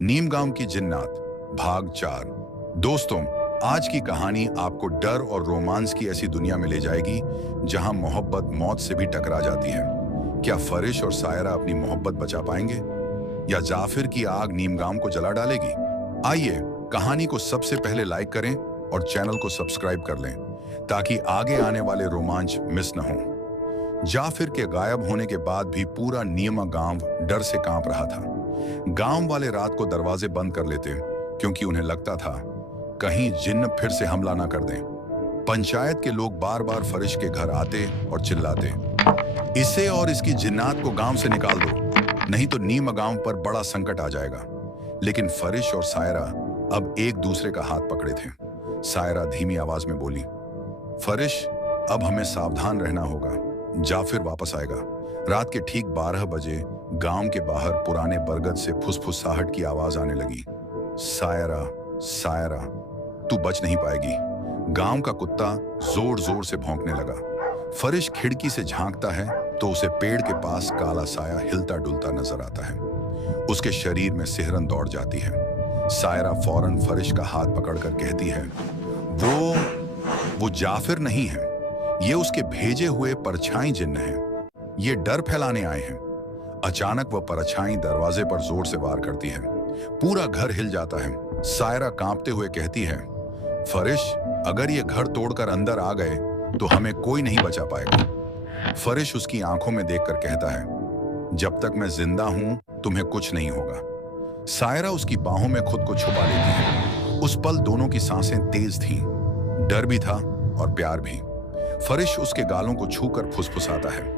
नीम गांव की जिन्नात भाग 4। दोस्तों, आज की कहानी आपको डर और रोमांस की ऐसी दुनिया में ले जाएगी जहां मोहब्बत मौत से भी टकरा जाती है। क्या फरिश और सायरा अपनी मोहब्बत बचा पाएंगे या जाफिर की आग नीम गांव को जला डालेगी? आइए कहानी को सबसे पहले लाइक करें और चैनल को सब्सक्राइब कर लें ताकि आगे आने वाले रोमांच मिस न हो। जाफिर के गायब होने के बाद भी पूरा नीमा गांव डर से कांप रहा था। गांव वाले रात को दरवाजे बंद कर लेते क्योंकि उन्हें लगता था कहीं जिन्न फिर से हमला ना कर दें। पंचायत के लोग बार बार फरिश के घर आते और चिल्लाते, इसे और इसकी जिन्नात को गांव से निकाल दो, नहीं तो नीम गांव पर बड़ा संकट आ जाएगा। लेकिन फरिश और सायरा अब एक दूसरे का हाथ पकड़े थे। सायरा धीमी आवाज में बोली, फरिश, अब हमें सावधान रहना होगा, जाफिर वापस आएगा। रात के ठीक 12 बजे गांव के बाहर पुराने बरगद से फुसफुसाहट की आवाज आने लगी। सायरा, सायरा, तू बच नहीं पाएगी। गांव का कुत्ता जोर जोर से भौंकने लगा। फरिश खिड़की से झांकता है तो उसे पेड़ के पास काला साया हिलता डुलता नजर आता है। उसके शरीर में सिहरन दौड़ जाती है। सायरा फौरन फरिश का हाथ पकड़कर कहती है, वो जाफिर नहीं है, ये उसके भेजे हुए परछाई जिन्न है। ये डर फैलाने आए हैं। अचानक वह परछाई दरवाजे पर जोर से वार करती है। पूरा घर हिल जाता है। सायरा कांपते हुए कहती है, फरिश, अगर ये घर तोड़कर अंदर आ गए तो हमें कोई नहीं बचा पाएगा। फरिश उसकी आंखों में देखकर कहता है, जब तक मैं जिंदा हूं तुम्हें कुछ नहीं होगा। सायरा उसकी बाहों में खुद को छुपा लेती है। उस पल दोनों की सांसें तेज थीं। डर भी था और प्यार भी। फरिश उसके गालों को छूकर फुसफुसाता है,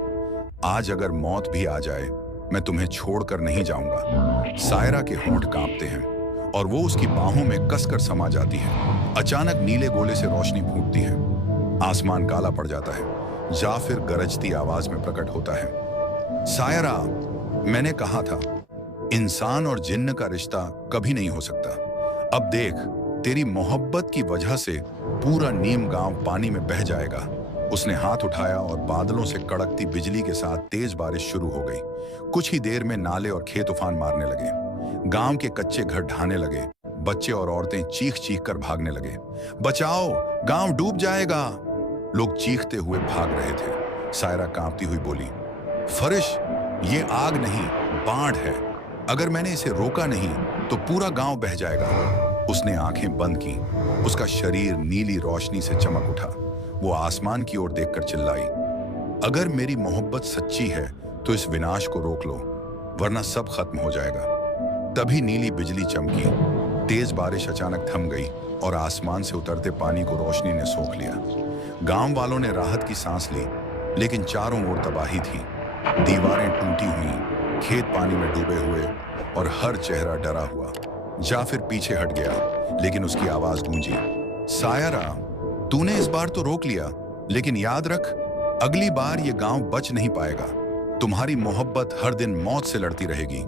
आज अगर मौत भी आ जाए मैं तुम्हें छोड़कर नहीं जाऊंगा। सायरा के होंठ कांपते हैं और वो उसकी बाहों में कसकर समा जाती है। अचानक नीले गोले से रोशनी फूटती है। आसमान काला पड़ जाता है। जाफिर गरजती आवाज में प्रकट होता है, सायरा, मैंने कहा था इंसान और जिन्न का रिश्ता कभी नहीं हो सकता। अब देख, तेरी मोहब्बत की वजह से पूरा नीम गांव पानी में बह जाएगा। उसने हाथ उठाया और बादलों से कड़कती बिजली के साथ तेज बारिश शुरू हो गई। कुछ ही देर में नाले और खेत उफान मारने लगे। गांव के कच्चे घर ढहने लगे। बच्चे और औरतें चीख चीख कर भागने लगे। बचाओ, गांव डूब जाएगा। लोग चीखते हुए भाग रहे थे। सायरा कांपती हुई बोली, फरिश, ये आग नहीं, बाढ़ है। अगर मैंने इसे रोका नहीं तो पूरा गांव बह जाएगा। उसने आंखें बंद की। उसका शरीर नीली रोशनी से चमक उठा। वो आसमान की ओर देखकर चिल्लाई, अगर मेरी मोहब्बत सच्ची है तो इस विनाश को रोक लो, वरना सब खत्म हो जाएगा। तभी नीली बिजली चमकी। तेज बारिश अचानक थम गई और आसमान से उतरते पानी को रोशनी ने सोख लिया। गांव वालों ने राहत की सांस ली, लेकिन चारों ओर तबाही थी। दीवारें टूटी हुई, खेत पानी में डूबे हुए और हर चेहरा डरा हुआ। जाफिर पीछे हट गया, लेकिन उसकी आवाज गूंजी, सायरा, तूने इस बार तो रोक लिया, लेकिन याद रख, अगली बार ये गांव बच नहीं पाएगा। तुम्हारी मोहब्बत हर दिन मौत से लड़ती रहेगी।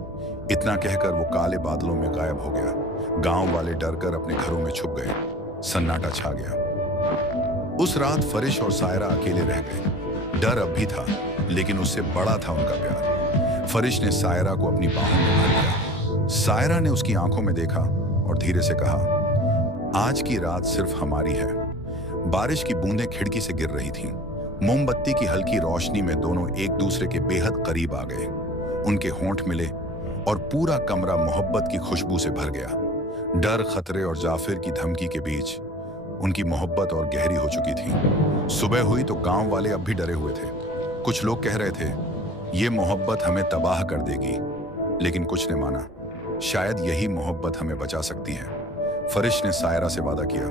इतना कहकर वो काले बादलों में गायब हो गया। गांव वाले डरकर अपने घरों में छुप गए। सन्नाटा छा गया। उस रात फरिश और सायरा अकेले रह गए। डर अब भी था, लेकिन उससे बड़ा था उनका प्यार। फरिश ने सायरा को अपनी बाहों में भर लिया। सायरा ने उसकी आंखों में देखा और धीरे से कहा, आज की रात सिर्फ हमारी है। बारिश की बूंदें खिड़की से गिर रही थीं। मोमबत्ती की हल्की रोशनी में दोनों एक दूसरे के बेहद करीब आ गए। उनके होंठ मिले और पूरा कमरा मोहब्बत की खुशबू से भर गया। डर, खतरे और जाफिर की धमकी के बीच उनकी मोहब्बत और गहरी हो चुकी थी। सुबह हुई तो गांव वाले अब भी डरे हुए थे। कुछ लोग कह रहे थे, ये मोहब्बत हमें तबाह कर देगी, लेकिन कुछ ने माना, शायद यही मोहब्बत हमें बचा सकती है। फरिश ने सायरा से वादा किया,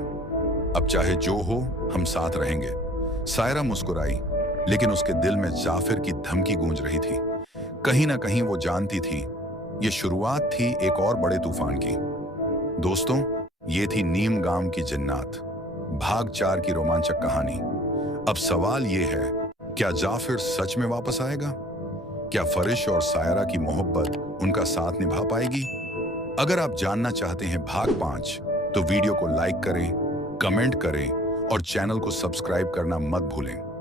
अब चाहे जो हो हम साथ रहेंगे। सायरा मुस्कुराई, लेकिन उसके दिल में जाफिर की धमकी गूंज रही थी। कहीं ना कहीं वो जानती थी ये शुरुआत थी एक और बड़े तूफान की। दोस्तों, ये थी नीम गांव की जिन्नात भाग 4 की रोमांचक कहानी। अब सवाल ये है, क्या जाफिर सच में वापस आएगा? क्या फरिश और सायरा की मोहब्बत उनका साथ निभा पाएगी? अगर आप जानना चाहते हैं भाग 5 तो वीडियो को लाइक करें, कमेंट करें और चैनल को सब्सक्राइब करना मत भूलें।